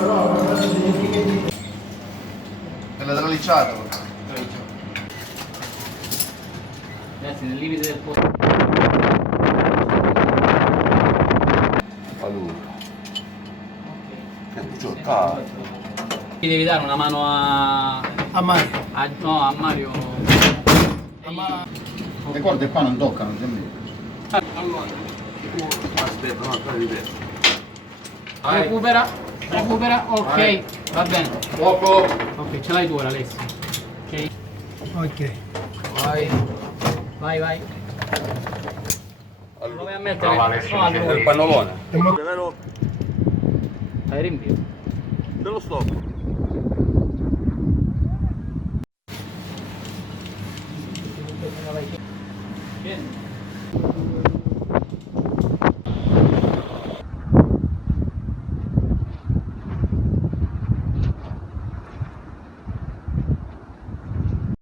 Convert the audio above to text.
È la tralicciata. Ragazzi, nel limite del posto. Allora. Ti devi dare una mano A Mario. no, a Mario. Le corde qua non toccano, sembra. Allora, Aspetta, no, ancora ripeto. recupera, ok, Vai. va bene. Poco. Ok, ce l'hai tu ora, Alessio. Ok, Ok. vai. Provi a mettere. Prova Alessio, No, a c'è lui. il pannolone. Vero? Dai, rinvio. Te lo stop. Vieni.